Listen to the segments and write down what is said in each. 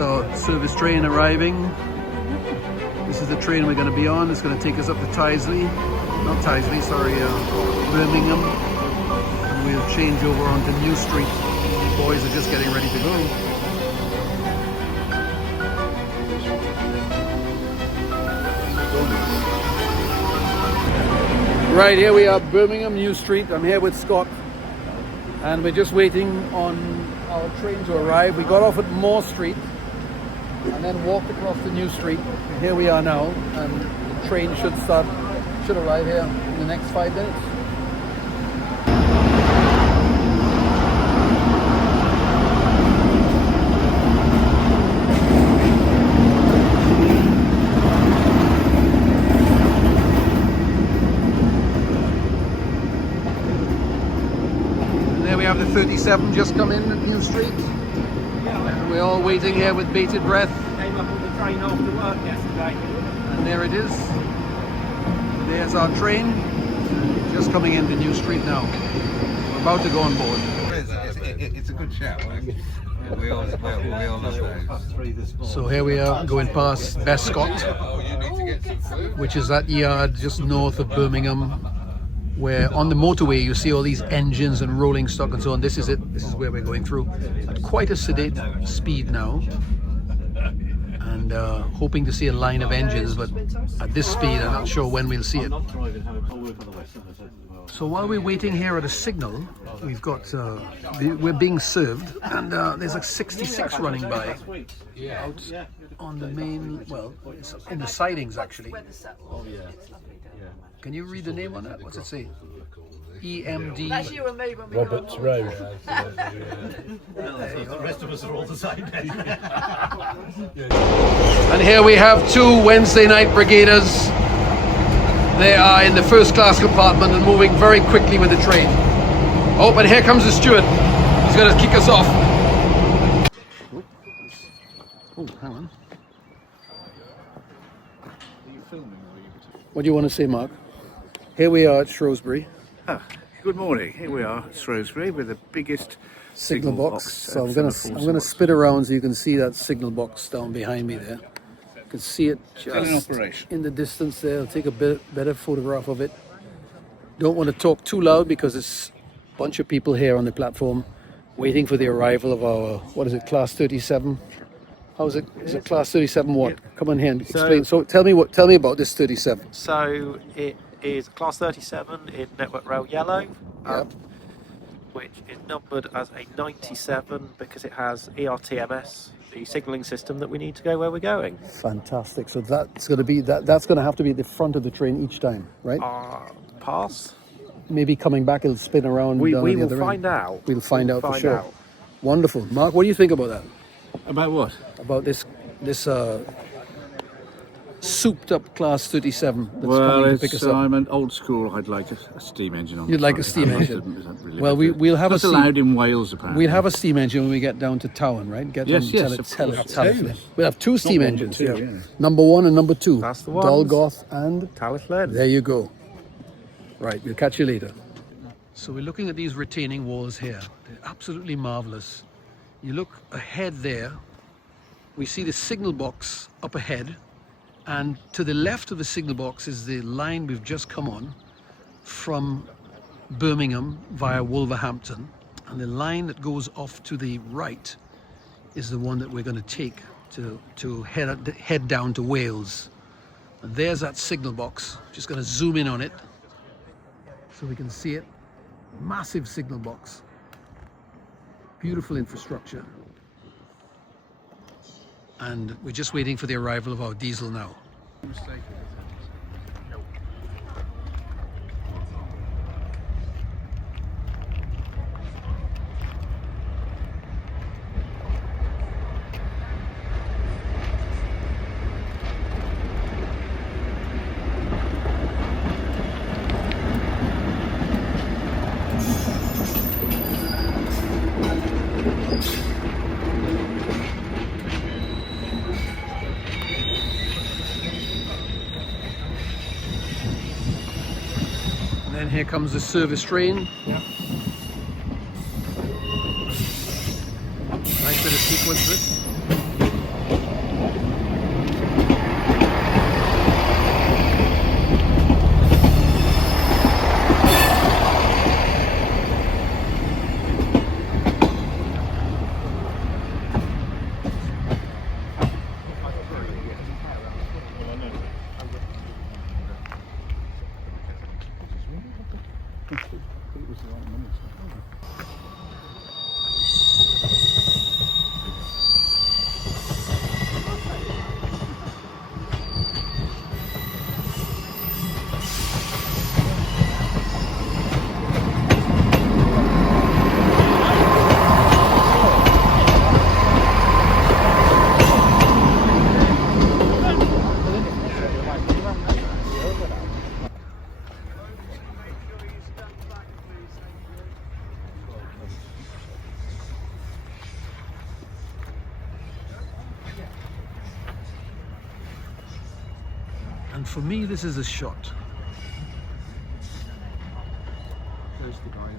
our service train arriving. This is the train we're going to be on. It's going to take us up to Birmingham. And we'll change over onto New Street. The boys are just getting ready to go. Right, here we are, Birmingham New Street. I'm here with Scott, and we're just waiting on our train to arrive. We got off at Moor Street and then walked across the New Street. And here we are now, and the train should arrive here in the next 5 minutes. We have the 37 just come in at New Street. And we're all waiting here with bated breath. Came up on the train after work yesterday. And there it is. There's our train, just coming into New Street now. We're about to go on board. It's a good shout. We all love those. So here we are, going past Ffestiniog, which is that yard just north of Birmingham, where on the motorway you see all these engines and rolling stock and so on. This is it. This is where we're going through at quite a sedate speed now, and hoping to see a line of engines, but at this speed I'm not sure when we'll see it. So while we're waiting here at a signal, we've got we're being served, and there's like 66 running by out on the main, well, it's in the sidings actually. Can you read the name on that? What's it say? EMD. That's you and me when we Roberts Road. The rest of us are all the same. And here we have two Wednesday night brigaders. They are in the first class compartment and moving very quickly with the train. Oh, but here comes the steward. He's going to kick us off. Oh, hang on. What do you want to say, Mark? Here we are at Shrewsbury. Good morning. Here we are at Shrewsbury with the biggest Signal box. So I'm gonna spin around so you can see that signal box down behind me there. You can see it just in the distance there. I'll take a better photograph of it. Don't want to talk too loud because there's a bunch of people here on the platform waiting for the arrival of our, what is it, Class 37? How is it? Is it Class 37 what? Yeah. Come on here and explain. So tell me about this 37. So it is Class 37 in Network Rail Yellow, which is numbered as a 97 because it has ERTMS, the signalling system that we need to go where we're going. Fantastic. So that's going to be that's going to have to be at the front of the train each time, right? Pass. Maybe coming back it'll spin around. We will find out. We'll find out for sure. Wonderful. Mark, what do you think about that? About what? About this souped up Class 37 that's Well, coming to pick us up. I'm an old school. I'd like a steam engine on. You'd like a steam engine? Well, we'll have That's allowed in Wales apparently. We'll have a steam engine when we get down to Tywyn, right? Yes, of course. We'll have two steam engines. Two, Yeah. yeah. Number 1 and number 2. That's the ones. Dolgogh and Talyllyn. there you go. Right, we'll catch you later. So we're looking at these retaining walls here. They're absolutely marvelous. You look ahead there, we see the signal box up ahead, and to the left of the signal box is the line we've just come on from Birmingham via Wolverhampton, and the line that goes off to the right is the one that we're going to take to head down to Wales. And there's that signal box. Just going to zoom in on it so we can see it. Massive signal box. Beautiful infrastructure. And we're just waiting for the arrival of our diesel now. And here comes the service train. Yeah. Nice bit of sequence this. And for me, this is a shot. There's the guy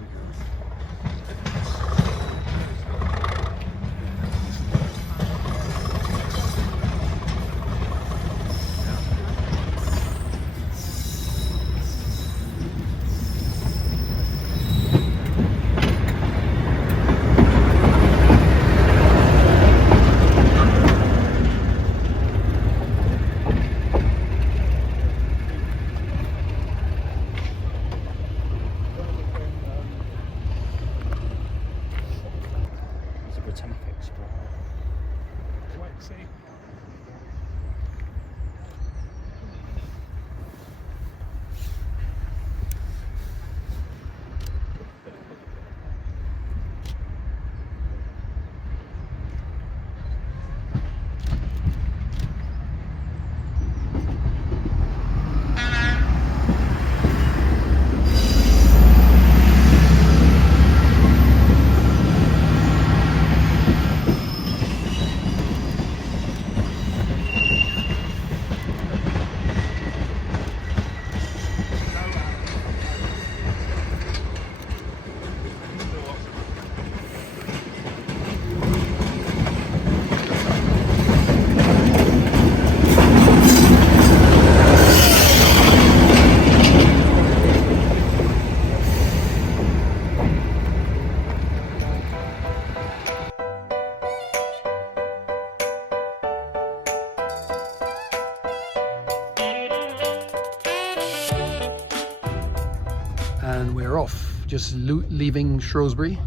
And we're off, just leaving Shrewsbury,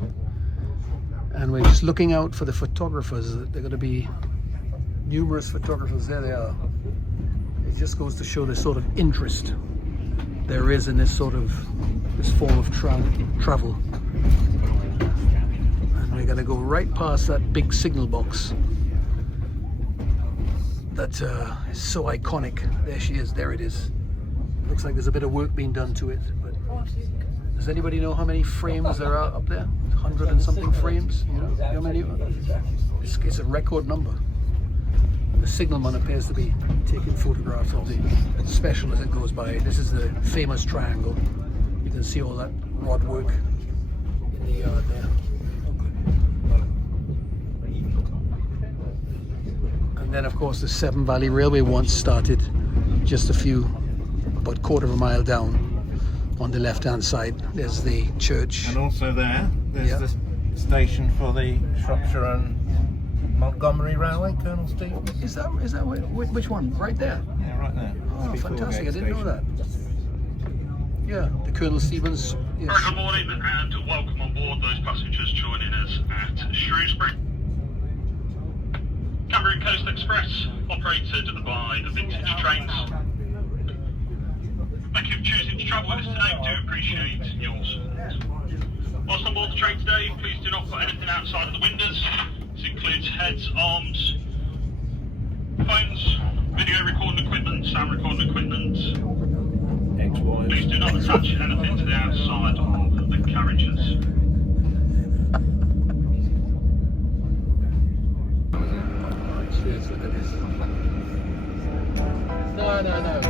and we're just looking out for the photographers. There are going to be numerous photographers. There they are. It just goes to show the sort of interest there is in this form of travel. And we're going to go right past that big signal box that is so iconic. There she is. There it is. Looks like there's a bit of work being done to it, but does anybody know how many frames there are up there? 100 and something frames? You know how many? It's a record number. The signalman appears to be taking photographs of the special as it goes by. This is the famous triangle. You can see all that rod work in the yard there. And then of course the Severn Valley Railway once started just about quarter of a mile down on the left hand side. There's the church. And also there's the station for the Shropshire and Montgomery Railway, Colonel Stevens. Is that which one? Right there? Yeah, right there. Oh, Before fantastic. I Gate didn't know Station. that. Yeah, the Colonel Stevens. Yes. Very good morning and welcome on board those passengers joining us at Shrewsbury. Cambrian Coast Express, operated by the Vintage Trains. Thank you for choosing to travel with us today. We do appreciate your support. Whilst on board the train today, please do not put anything outside of the windows. This includes heads, arms, phones, video recording equipment, sound recording equipment. Please do not attach anything to the outside of the carriages. Cheers, look at this. No.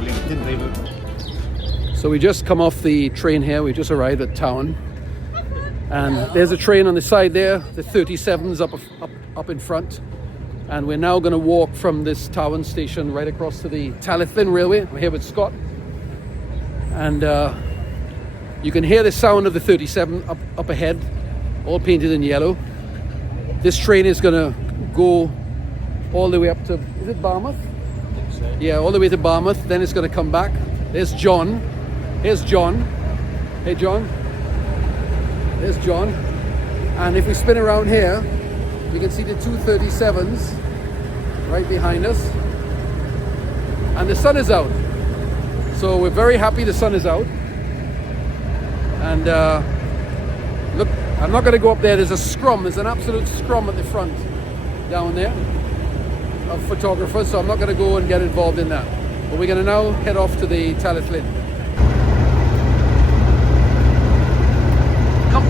Didn't leave it. So we just come off the train here. We just arrived at Tywyn, and there's a train on the side there. The 37's up in front, and we're now going to walk from this Tywyn station right across to the Talyllyn Railway. I'm here with Scott, and you can hear the sound of the 37 up ahead, all painted in yellow. This train is going to go all the way up to, is it Barmouth? I think so. Yeah, all the way to Barmouth. Then it's going to come back. There's John. Here's John. Hey, John. There's John. And if we spin around here, we can see the 237s right behind us. And the sun is out. So we're very happy the sun is out. And look, I'm not going to go up there. There's a scrum. There's an absolute scrum at the front down there of photographers. So I'm not going to go and get involved in that. But we're going to now head off to the Talyllyn. Come.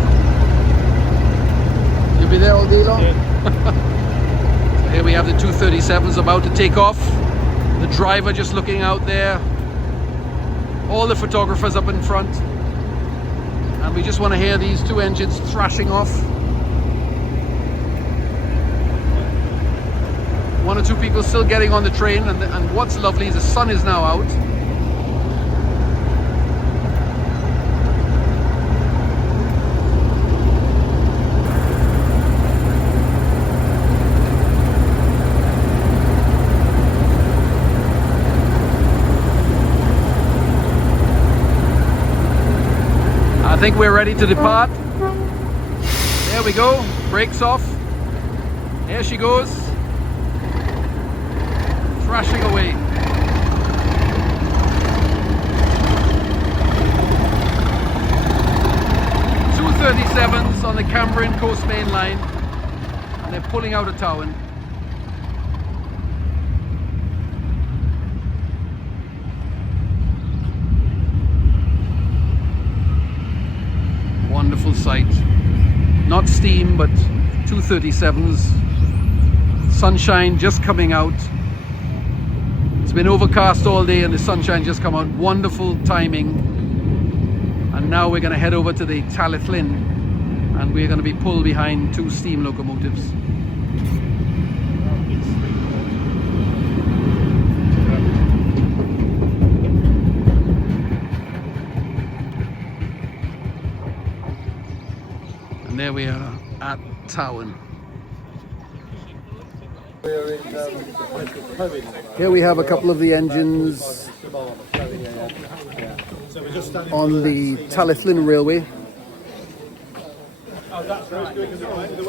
You'll be there all day long? Yeah. So here we have the 237s about to take off. The driver just looking out there. All the photographers up in front. And we just want to hear these two engines thrashing off. One or two people still getting on the train, and what's lovely is the sun is now out. I think we're ready to depart. There we go, brakes off. There she goes. Thrashing away. Two 37s on the Cambrian Coast Main Line, and they're pulling out of Tywyn. Wonderful sight. Not steam, but 237s. Sunshine just coming out. It's been overcast all day and the sunshine just come out. Wonderful timing. And now we're going to head over to the Talyllyn, and we're going to be pulled behind two steam locomotives. And there we are at Tywyn. Here we have a couple of the engines on the Talyllyn Railway,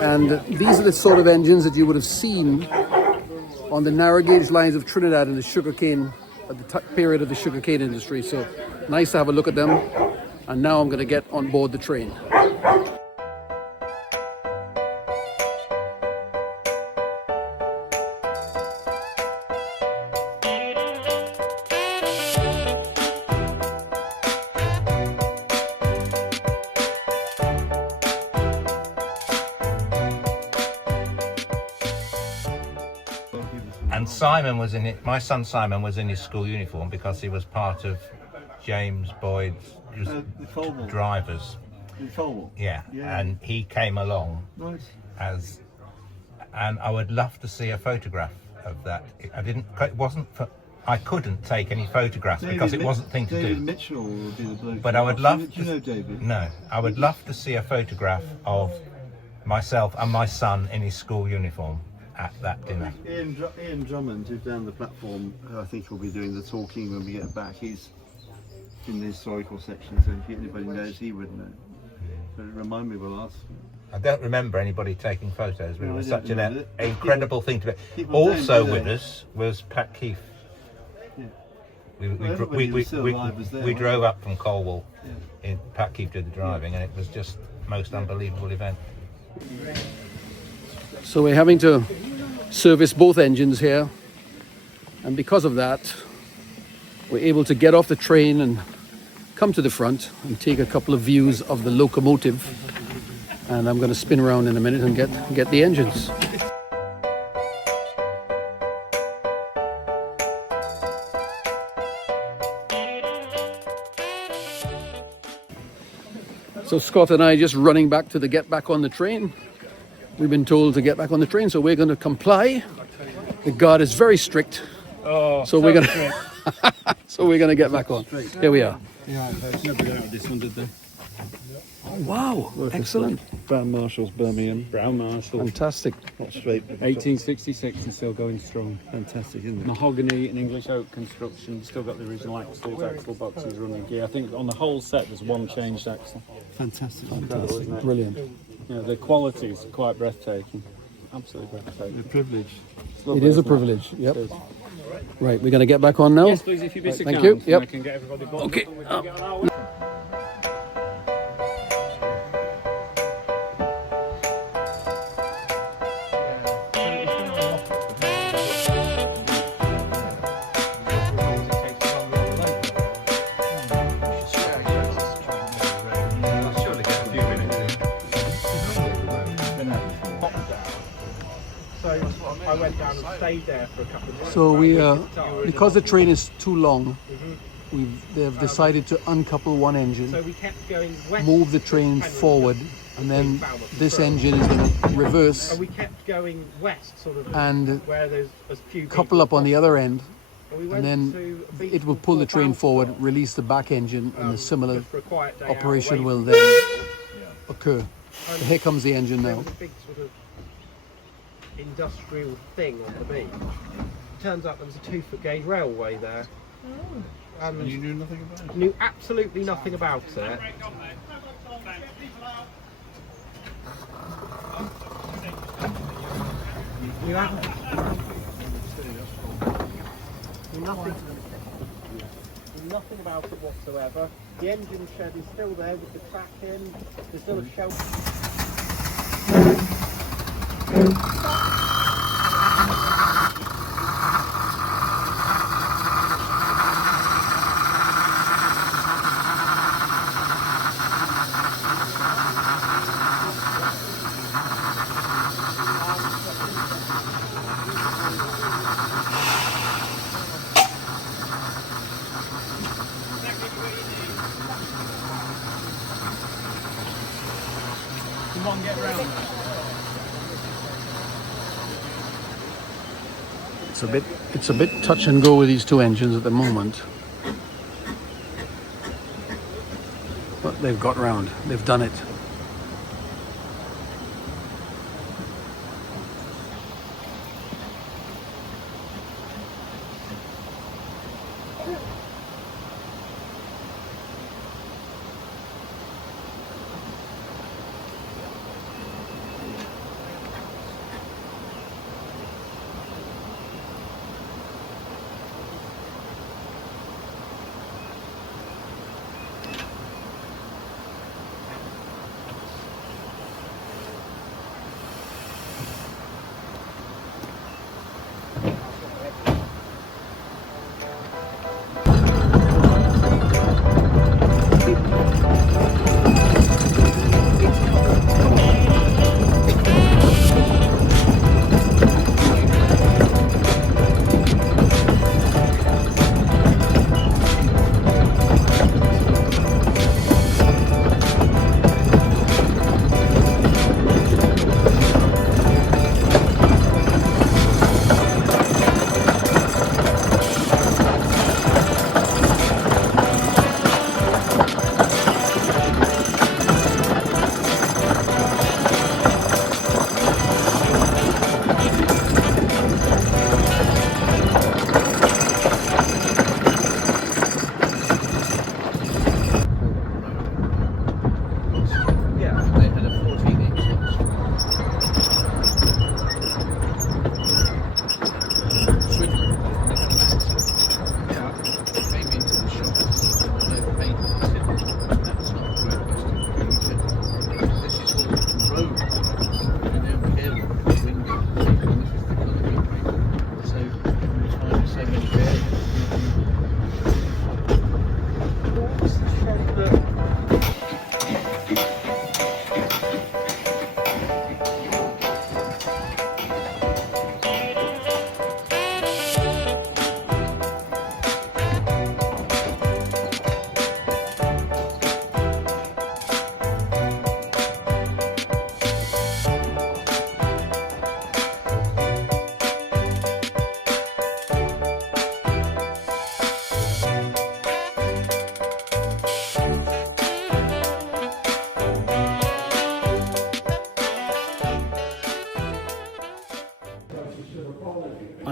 and these are the sort of engines that you would have seen on the narrow gauge lines of Trinidad in the sugarcane, at the period of the sugarcane industry. So nice to have a look at them. And now I'm going to get on board the train. And Simon was in it. My son Simon was in his school uniform because he was part of James Boyd's drivers. Yeah, and he came along and I would love to see a photograph of that. I couldn't take any photographs because it wasn't a thing to do. David Mitchell would be the bloke. But I would love Do you know David? No, I would love to see a photograph of myself and my son in his school uniform at that dinner. Ian Drummond, who's down the platform, I think will be doing the talking when we get back. He's in the historical section, so if anybody knows, he would know. But remind me, we'll ask. I don't remember anybody taking photos, but No, it was I don't such an remember. incredible thing to be. People Also don't, do with they? us was Pat Keefe. Yeah. We everybody who was still alive was there, we wasn't drove they? up from Colwell. In Pat Keefe did the driving, and it was just the most unbelievable event. So we're having to service both engines here, and because of that we're able to get off the train and come to the front and take a couple of views of the locomotive, and I'm going to spin around in a minute and get the engines. So Scott and I are just running back to get back on the train. We've been told to get back on the train, so we're going to comply. The guard is very strict. Oh, so we're going to so we're going to get back on. Here we are. Yeah, they've never got out of this one, did they? Oh, wow, excellent. Brown Marshall's Birmingham. Brown Marshall. Fantastic. Not straight. but 1866 and still going strong. Fantastic, isn't it? Mahogany and English oak construction. Still got the original axle boxes running. Yeah, I think on the whole set there's one changed axle. Fantastic. Incredible, isn't it? Brilliant. Yeah, the quality is quite breathtaking. Absolutely breathtaking. The privilege. It's lovely, It is a isn't privilege. Yep. It is. Right, we're going to get back on now. Yes, please, if you be so Thank kind, you. and Yep. I can get everybody buttoned Okay. up and we can get on our way. I went down and stayed there for a couple of days. So we, because the train is too long, they've decided to uncouple one engine, So we kept going west. move the train forward, and then this engine is going to reverse And we kept going west, sort of, and where there's a few couple up on the other end, we and went then to a beach it will called pull the train Wolverhampton, forward, release the back engine, and a similar just for a quiet day out operation away will from then occur. So here comes the engine there now. was a big sort of industrial thing on the beach. Turns out there was a 2-foot gauge railway there. And You knew nothing about it? knew absolutely nothing about it. Knew nothing about it whatsoever. The engine shed is still there with the track in. There's still a shelf. It's a bit touch and go with these two engines at the moment. But they've got round. They've done it.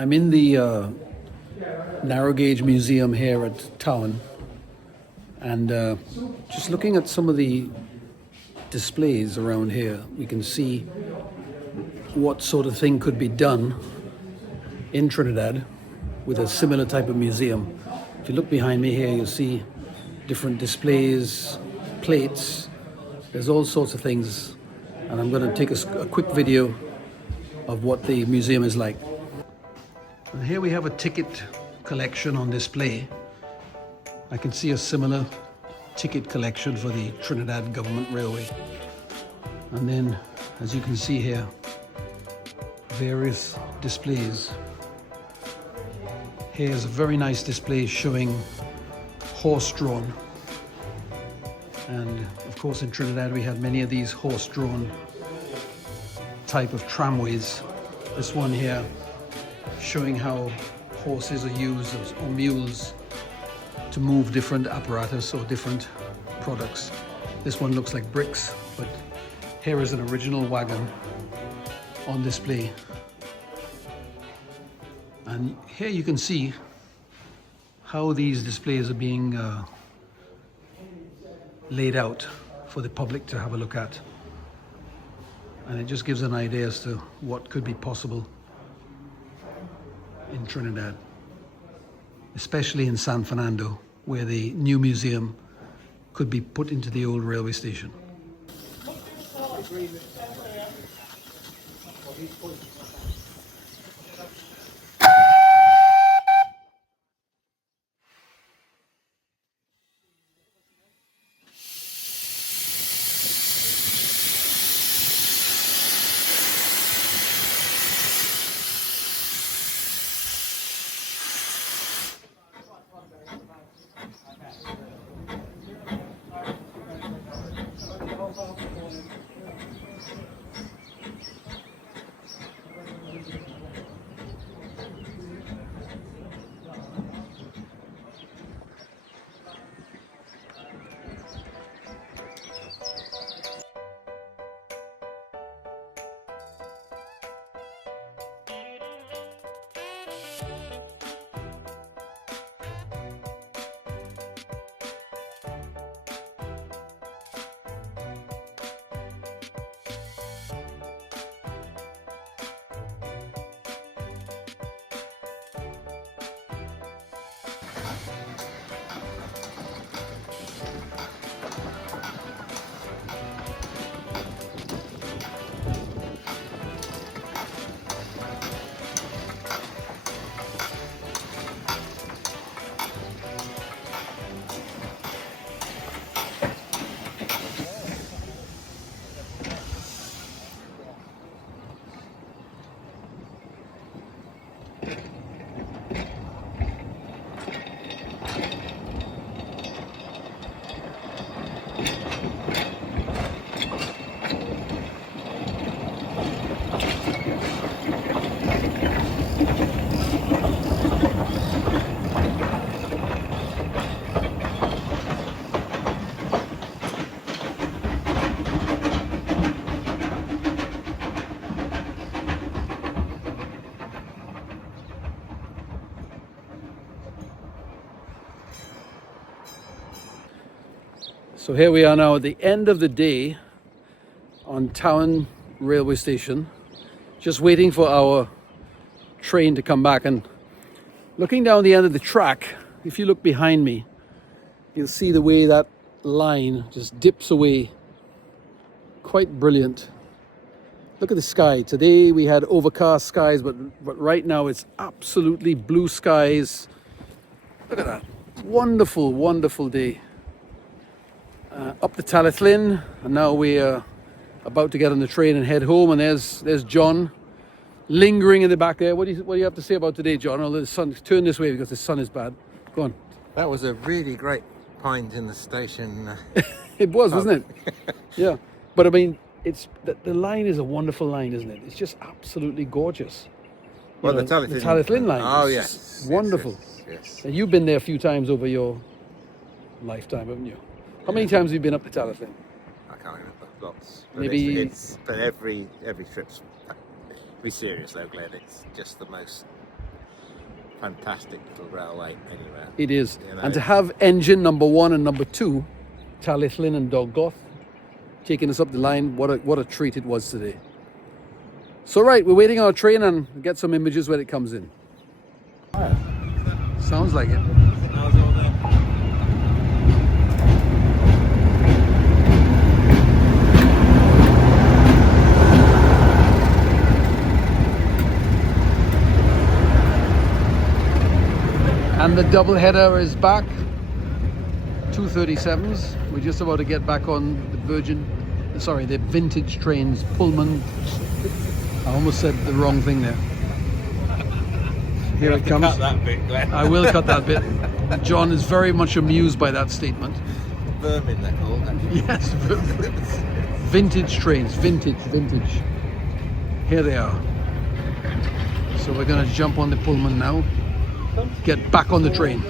I'm in the narrow gauge museum here at Tywyn, and just looking at some of the displays around here, we can see what sort of thing could be done in Trinidad with a similar type of museum. If you look behind me here, you'll see different displays, plates. There's all sorts of things, and I'm going to take a quick video of what the museum is like. And here we have a ticket collection on display. I can see a similar ticket collection for the Trinidad Government Railway. And then, as you can see here, various displays. Here's a very nice display showing horse-drawn. And of course in Trinidad we had many of these horse-drawn type of tramways. This one here showing how horses are used, or mules, to move different apparatus or different products. This one looks like bricks, but here is an original wagon on display. And here you can see how these displays are being laid out for the public to have a look at. And it just gives an idea as to what could be possible in Trinidad, especially in San Fernando, where the new museum could be put into the old railway station. So here we are now at the end of the day on Talyllyn Railway Station, just waiting for our train to come back. And looking down the end of the track, if you look behind me, you'll see the way that line just dips away. Quite brilliant. Look at the sky. Today we had overcast skies, but right now it's absolutely blue skies. Look at that. Wonderful, wonderful day. Up the Talyllyn, and now we are about to get on the train and head home. And there's John lingering in the back there. What do you have to say about today, John? Although the sun, turn this way because the sun is bad. Go on. That was a really great pint in the station. It was, wasn't it? Yeah, but I mean, it's the line is a wonderful line, isn't it? It's just absolutely gorgeous. Well, the Talyllyn line. Oh is yes, wonderful. Yes. And you've been there a few times over your lifetime, haven't you? How many times have you been up to Talyllyn? I can't remember. Lots. But Maybe but every trip's. Be serious though, Glenn. It's just the most fantastic little railway anywhere. It is. You know. And to have engine number 1 and number 2, Talyllyn and Dolgogh, taking us up the line, what a treat it was today. So right, we're waiting on our train and we'll get some images when it comes in. Sounds like it. And the double header is back. 237s. We're just about to get back on the vintage trains, Pullman. I almost said the wrong thing there. Here it comes. Cut that bit, Glenn. I will cut that bit. John is very much amused by that statement. Vermin, they're called, actually. Yes, vintage trains, vintage. Here they are. So we're going to jump on the Pullman now, get back on the train.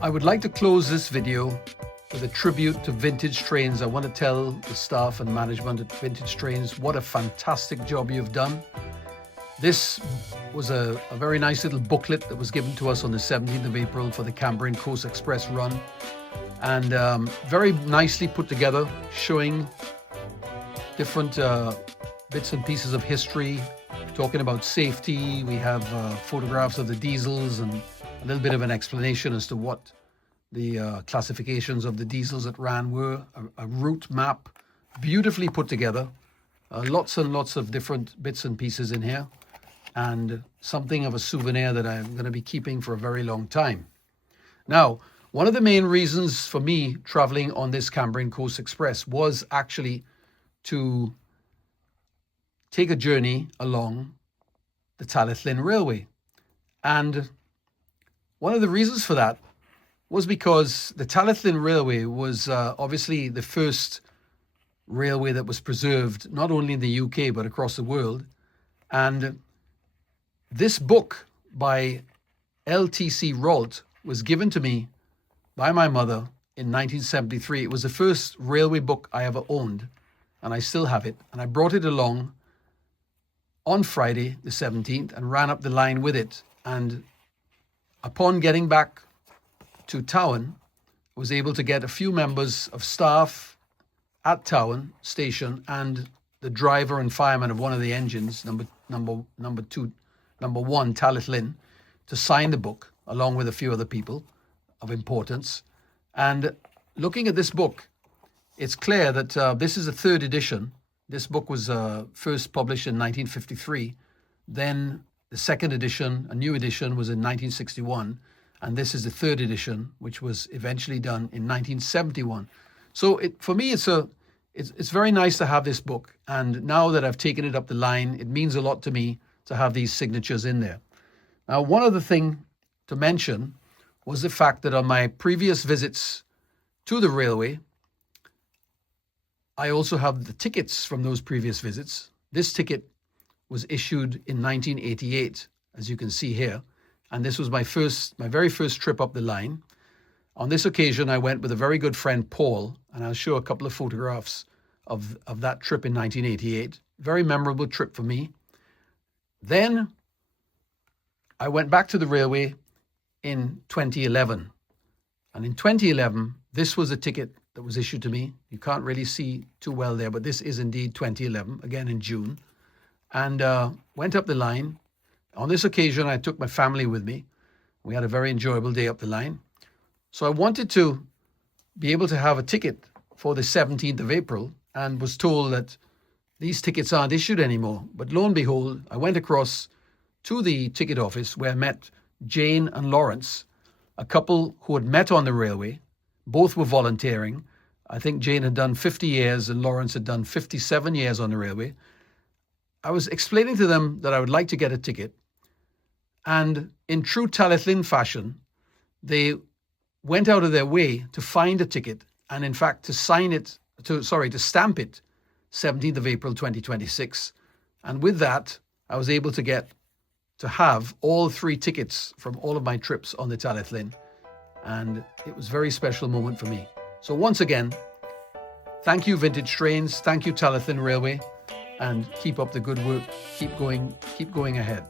I would like to close this video with a tribute to Vintage Trains. I want to tell the staff and management at Vintage Trains what a fantastic job you've done. This was a very nice little booklet that was given to us on the 17th of April for the Cambrian Coast Express run, and very nicely put together, showing different bits and pieces of history, talking about safety. We have photographs of the diesels and a little bit of an explanation as to what the classifications of the diesels that ran were, a route map, beautifully put together, lots and lots of different bits and pieces in here, and something of a souvenir that I'm going to be keeping for a very long time. Now, one of the main reasons for me traveling on this Cambrian Coast Express was actually to take a journey along the Talyllyn Railway. And one of the reasons for that was because the Talyllyn Railway was obviously the first railway that was preserved not only in the UK but across the world. And this book by L.T.C. Rolt was given to me by my mother in 1973. It was the first railway book I ever owned, and I still have it. And I brought it along on Friday the 17th and ran up the line with it. And upon getting back to Tywyn, I was able to get a few members of staff at Tywyn station and the driver and fireman of one of the engines, number one, Talyllyn, to sign the book along with a few other people of importance. And looking at this book, it's clear that this is a third edition. This book was first published in 1953. Then the second edition, a new edition, was in 1961. And this is the third edition, which was eventually done in 1971. So for me, it's it's very nice to have this book. And now that I've taken it up the line, it means a lot to me to have these signatures in there. Now, one other thing to mention was the fact that on my previous visits to the railway, I also have the tickets from those previous visits. This ticket was issued in 1988, as you can see here. And this was my very first trip up the line. On this occasion, I went with a very good friend, Paul, and I'll show a couple of photographs of that trip in 1988. Very memorable trip for me. Then I went back to the railway in 2011. And in 2011, this was a ticket that was issued to me. You can't really see too well there, but this is indeed 2011, again in June. And went up the line. On this occasion, I took my family with me. We had a very enjoyable day up the line. So I wanted to be able to have a ticket for the 17th of April and was told that these tickets aren't issued anymore. But lo and behold, I went across to the ticket office where I met Jane and Lawrence, a couple who had met on the railway. Both were volunteering. I think Jane had done 50 years and Lawrence had done 57 years on the railway. I was explaining to them that I would like to get a ticket. And in true Talyllyn fashion, they went out of their way to find a ticket and in fact to stamp it 17th of April 2026. And with that, I was able to have all 3 tickets from all of my trips on the Talyllyn. And it was a very special moment for me. So once again, thank you Vintage Trains, thank you Talyllyn Railway, and keep up the good work, keep going ahead.